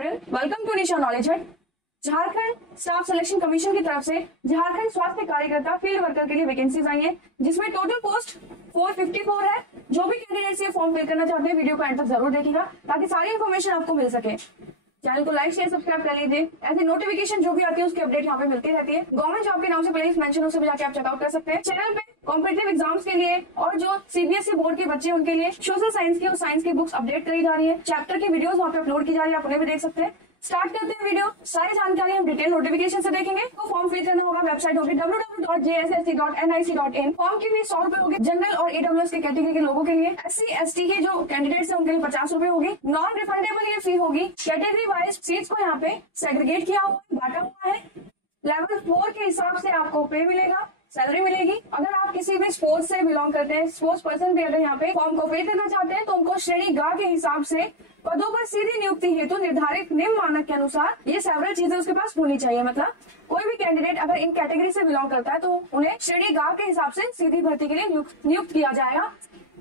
Everyone, welcome to Nisha knowledge hut. Jharkhand staff selection commission की तरफ से झारखंड स्वास्थ्य कार्यकर्ता फील्ड वर्कर के लिए वैकेंसीज आई है, जिसमें टोटल पोस्ट 454 है। जो भी कैंडिडेट्स ये फॉर्म फिल करना चाहते हैं वीडियो को एंड तक जरूर देखिएगा ताकि सारी इन्फॉर्मेशन आपको मिल सके। चैनल को लाइक शेयर सब्सक्राइब कर लीजिए, ऐसी नोटिफिकेशन जो भी आती है उसकी अपडेट यहाँ पे मिलती रहती है। गवर्नमेंट जॉब के नाम से प्लेलिस्ट मेंशन उसे भी जाके आप चेकआउट कर सकते हैं। चैनल पे कॉम्पिटेटिव एग्जाम्स के लिए और जो सीबीएसई बोर्ड के बच्चे उनके लिए सोशल साइंस की और साइंस की बुक्स अपडेट करी जा रही है, चैप्टर की वीडियोस वहाँ पे अपलोड की जा रही है, आप उन्हें भी देख सकते हैं। स्टार्ट करते हैं वीडियो। सारी जानकारी हम डिटेल नोटिफिकेशन से देखेंगे। तो फॉर्म फिल करना होगा, वेबसाइट होगी www.jssc.nic.in। फॉर्म की फीस 100 रुपए होगी। जनरल और AWS के कैटेगरी के लोगों के लिए, SC ST के जो कैंडिडेट्स हैं उनके लिए 50 रुपए होगी। नॉन रिफंडेबल ये फी होगी। कैटेगरी वाइज सीट्स को यहाँ पे सेग्रीगेट किया हुआ, बांटा हुआ है। लेवल 4 के हिसाब से आपको पे मिलेगा, सैलरी मिलेगी। अगर आप किसी भी स्पोर्ट्स से बिलोंग करते हैं, स्पोर्ट्स पर्सन भी अगर यहाँ पे फॉर्म को फिल करना चाहते हैं तो उनको श्रेणी ग के हिसाब से पदों पर सीधी नियुक्ति हेतु निर्धारित निम्न मानक के अनुसार ये सेवरल चीजें उसके पास होनी चाहिए। मतलब कोई भी कैंडिडेट अगर इन कैटेगरी से बिलोंग करता है तो उन्हें श्रेणी ग के हिसाब से सीधी भर्ती के लिए नियुक्त किया जाएगा।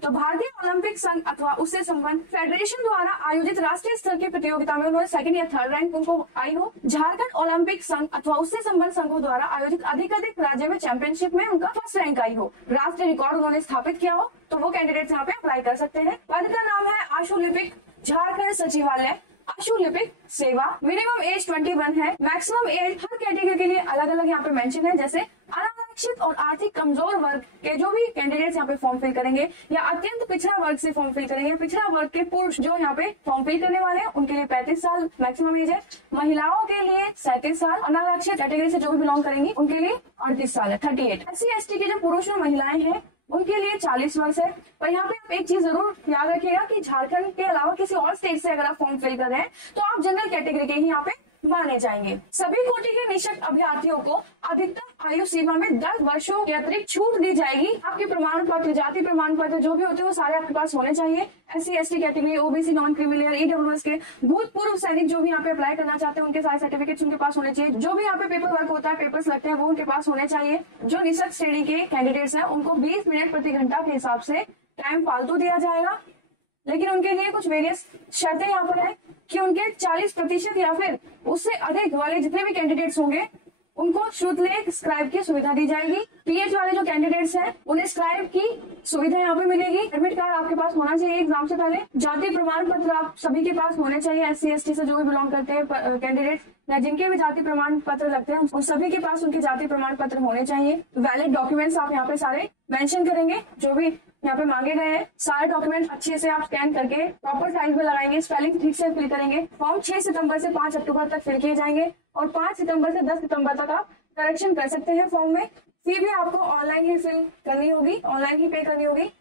तो भारतीय ओलंपिक संघ अथवा उससे संबंध फेडरेशन द्वारा आयोजित राष्ट्रीय स्तर की प्रतियोगिता में उन्होंने सेकंड या थर्ड रैंक उनको आई हो। झारखंड ओलंपिक संघ अथवा उससे संबंध संघों द्वारा आयोजित अधिक राज्य में चैंपियनशिप में उनका फर्स्ट रैंक आई हो, राष्ट्रीय रिकॉर्ड उन्होंने स्थापित किया हो, तो वो कैंडिडेट यहाँ पे अप्लाई कर सकते हैं। पद का नाम है आशु लिपिक, झारखंड सचिवालय आशु लिपिक सेवा। मिनिमम एज 21 है। मैक्सिमम एज हर कैटेगरी के लिए अलग अलग यहाँ पे मेंशन है, जैसे अनारक्षित और आर्थिक कमजोर वर्ग के जो भी कैंडिडेट्स यहाँ पे फॉर्म फिल करेंगे या अत्यंत पिछड़ा वर्ग से फॉर्म फिल करेंगे, पिछड़ा वर्ग के पुरुष जो यहाँ पे फॉर्म फिल करने वाले हैं उनके लिए 35 साल मैक्सिमम एज है। महिलाओं के लिए 37 साल, अनारक्षित कैटेगरी से जो भी बिलोंग करेंगी उनके लिए 38 साल है, 38। SC ST के जो पुरुष और महिलाएं हैं उनके लिए 40 वर्ष है। पर यहाँ पे आप एक चीज जरूर याद रखिएगा कि झारखंड के अलावा किसी और स्टेट से अगर आप फॉर्म फिल कर रहे हैं तो आप जनरल कैटेगरी के ही यहाँ पे माने जाएंगे। सभी कोटि के निःशक्त अभ्यर्थियों को अधिकतम आयु सीमा में 10 वर्षों के अतिरिक्त छूट दी जाएगी। आपके प्रमाण पत्र, जाति प्रमाण पत्र जो भी होते हैं वो सारे आपके पास होने चाहिए। SC ST category, OBC, non creamy layer, AWS के भूतपूर्व सैनिक जो भी यहाँ पे अप्लाई करना चाहते हैं उनके सारे सर्टिफिकेट्स उनके पास होने चाहिए। जो भी यहाँ पे पेपर वर्क होता है, पेपर्स लगते हैं, वो उनके पास होने चाहिए। जो निःशक्त श्रेणी के कैंडिडेट्स हैं उनको 20 मिनट प्रति घंटा के हिसाब से टाइम फालतू दिया जाएगा, लेकिन उनके लिए कुछ वेरियस शर्तें यहाँ पर है कि उनके 40% या फिर उससे अधिक वाले जितने भी कैंडिडेट्स होंगे उनको शुल्क स्क्राइब की सुविधा दी जाएगी। PH वाले जो कैंडिडेट्स हैं उन्हें स्क्राइब की सुविधा यहाँ पे मिलेगी। एडमिट कार्ड आपके पास होना चाहिए एग्जाम से पहले। जाति प्रमाण पत्र आप सभी के पास होने चाहिए। SC ST से जो भी बिलोंग करते हैं कैंडिडेट या जिनके भी जाति प्रमाण पत्र लगते हैं उन सभी के पास उनके जाति प्रमाण पत्र होने चाहिए। वैलिड डॉक्यूमेंट्स आप यहाँ पे सारे मेंशन करेंगे, जो भी यहाँ पे मांगे गए हैं सारे डॉक्यूमेंट अच्छे से आप स्कैन करके प्रॉपर साइज में लगाएंगे, स्पेलिंग ठीक से फिल करेंगे। फॉर्म 6 सितंबर से 5 अक्टूबर तक फिल किए जाएंगे और 5 सितंबर से 10 सितंबर तक आप करेक्शन कर सकते हैं फॉर्म में। फी भी आपको ऑनलाइन ही फिल करनी होगी, ऑनलाइन ही पे करनी होगी।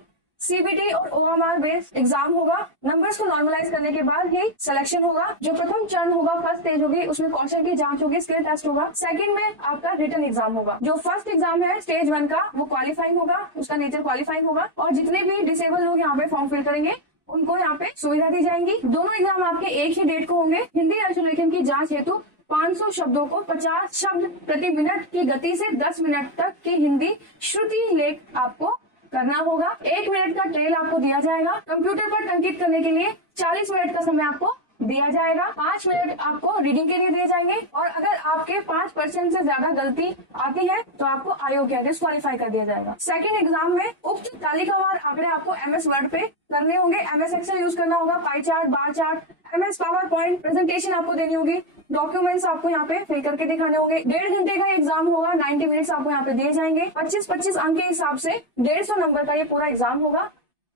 CBT और OMR बेस्ड एग्जाम होगा। नंबर्स को नॉर्मलाइज करने के बाद ही सिलेक्शन होगा। जो प्रथम चरण होगा, फर्स्ट स्टेज होगी, उसमें कौशल की जांच होगी, स्किल टेस्ट होगा। सेकंड में आपका रिटन एग्जाम होगा। जो फर्स्ट एग्जाम है स्टेज 1 का वो क्वालिफाइंग होगा, उसका नेचर क्वालिफाइंग होगा और जितने भी डिसेबल लोग यहाँ पे फॉर्म फिल करेंगे उनको यहाँ पे सुविधा दी जाएंगी। दोनों एग्जाम आपके एक ही डेट को होंगे। हिंदी अल्पलेखन की जाँच हेतु 500 शब्दों को 50 शब्द प्रति मिनट की गति से 10 मिनट तक की हिंदी श्रुति लेख आपको करना होगा। 1 मिनट का ट्रेल आपको दिया जाएगा। कंप्यूटर पर टंकित करने के लिए 40 मिनट का समय आपको दिया जाएगा। 5 मिनट आपको रीडिंग के लिए दिए जाएंगे और अगर आपके 5% से ज्यादा गलती आती है तो आपको अयोग्य डिस्क्वालीफाई कर दिया जाएगा। सेकंड एग्जाम में उक्त तालिकावार आंकड़े आपको MS वर्ड पे करने होंगे, MS एक्सेल यूज करना होगा, pie chart, bar chart, MS power point presentation आपको देनी होगी। डॉक्यूमेंट्स आपको यहाँ पे फिल करके दिखाने होंगे। 1.5 घंटे का एग्जाम होगा। 90 मिनट्स आपको यहाँ पे दिए जाएंगे। 25-25 अंक के हिसाब से 150 नंबर का ये पूरा एग्जाम होगा।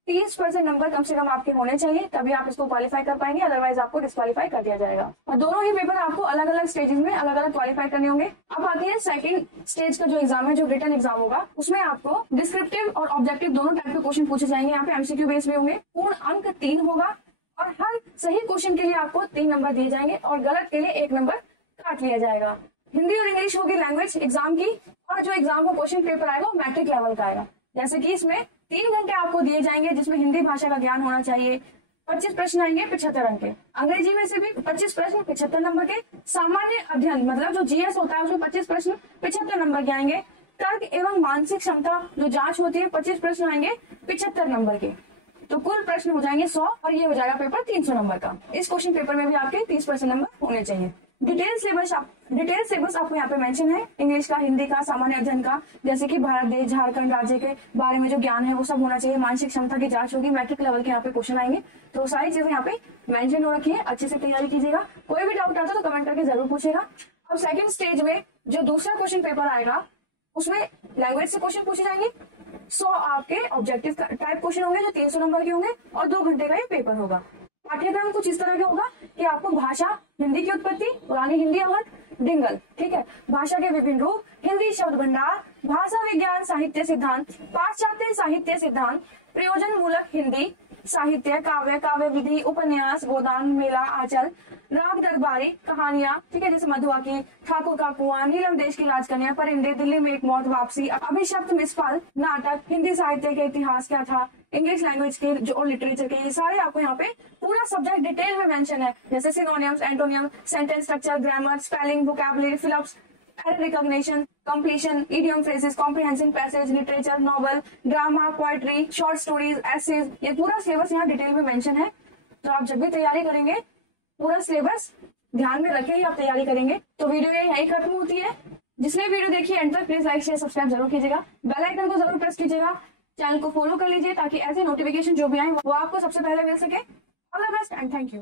30% नंबर कम से कम आपके होने चाहिए, तभी आप इसको क्वालिफाई कर पाएंगे, अदरवाइज आपको डिस्क्वालीफाई कर दिया जाएगा। और दोनों ही पेपर आपको अलग अलग स्टेजेस में अलग अलग क्वालिफाई करने होंगे। अब आती है सेकंड स्टेज का जो एग्जाम है, जो रिटन एग्जाम होगा, उसमें आपको डिस्क्रिप्टिव और ऑब्जेक्टिव दोनों टाइप के क्वेश्चन पूछे जाएंगे। यहाँ पे MCQ बेस में होंगे। पूर्ण अंक 3 होगा और हर सही क्वेश्चन के लिए आपको 3 नंबर दिए जाएंगे और गलत के लिए 1 नंबर काट लिया जाएगा। हिंदी और इंग्लिश होगी लैंग्वेज एग्जाम की और जो एग्जाम का क्वेश्चन पेपर आएगा वो मैट्रिक लेवल का आएगा। जैसे कि इसमें 3 घंटे आपको दिए जाएंगे जिसमें हिंदी भाषा का ज्ञान होना चाहिए। 25 प्रश्न आएंगे 75 अंक के। अंग्रेजी में से भी 25 प्रश्न 75 नंबर के। सामान्य अध्ययन मतलब जो GS होता है उसमें 25 प्रश्न 75 नंबर के आएंगे। तर्क एवं मानसिक क्षमता जो जांच होती है 25 प्रश्न आएंगे 75 नंबर के। तो कुल प्रश्न हो जाएंगे 100 और ये हो जाएगा पेपर 300 नंबर का। इस क्वेश्चन पेपर में भी आपके 30% नंबर होने चाहिए। डिटेल सिलेबस आपको यहाँ पे मेंशन है, इंग्लिश का, हिंदी का, सामान्य अध्ययन का, जैसे कि भारत देश, झारखंड राज्य के बारे में जो ज्ञान है वो सब होना चाहिए। मानसिक क्षमता की जांच होगी, मैट्रिक लेवल के यहाँ पे क्वेश्चन आएंगे। तो सारी चीजें यहाँ पे मेंशन हो रखी है, अच्छे से तैयारी कीजिएगा। कोई भी डाउट आता है तो कमेंट करके जरूर पूछेगा। अब सेकंड स्टेज में जो दूसरा क्वेश्चन पेपर आएगा उसमें लैंग्वेज से क्वेश्चन पूछे जाएंगे। 100 आपके ऑब्जेक्टिव टाइप क्वेश्चन होंगे जो 300 नंबर के होंगे और 2 घंटे का ये पेपर होगा। पाठ्यक्रम कुछ इस तरह के होगा कि आपको भाषा, हिंदी की उत्पत्ति, पुरानी हिंदी अवध, डिंगल, ठीक है, भाषा के विभिन्न रूप, हिंदी शब्द भंडार, भाषा विज्ञान साहित्य सिद्धांत, पाश्चात्य साहित्य सिद्धांत, प्रयोजन मूलक हिंदी साहित्य, काव्य, काव्य विधि, उपन्यास, गोदान, मेला, आंचल, राग दरबारी, कहानियां, ठीक है, जैसे मधुआ की, ठाकुर का कुआं, नीलम देश की राजकन्या, परिंदे, दिल्ली में एक मौत, वापसी, अभिशप्त मिसफल, नाटक, हिंदी साहित्य के इतिहास क्या था, इंग्लिश लैंग्वेज के जो और लिटरेचर के, ये सारे आपको यहाँ पे पूरा सब्जेक्ट डिटेल में मेंशन है, जैसे synonyms, antonym, sentence structure, grammar, spelling, vocabulary, fill ups, recognition, completion, idiom, phrases, comprehensive passage, literature, novel, drama, poetry, short stories, essays, ये पूरा सिलेबस यहाँ डिटेल में मेंशन है। तो आप जब भी तैयारी करेंगे पूरा सिलेबस ध्यान में रखे ही आप तैयारी करेंगे। तो वीडियो यही खत्म होती है। जिसने वीडियो देखी एंड तक प्लीज लाइक शेयर सब्सक्राइब जरूर कीजिएगा, बेल आइकन को जरूर प्रेस कीजिएगा, चैनल को फॉलो कर लीजिए ताकि ऐसे नोटिफिकेशन जो भी आए वो आपको सबसे पहले मिल सके। All the best and thank you.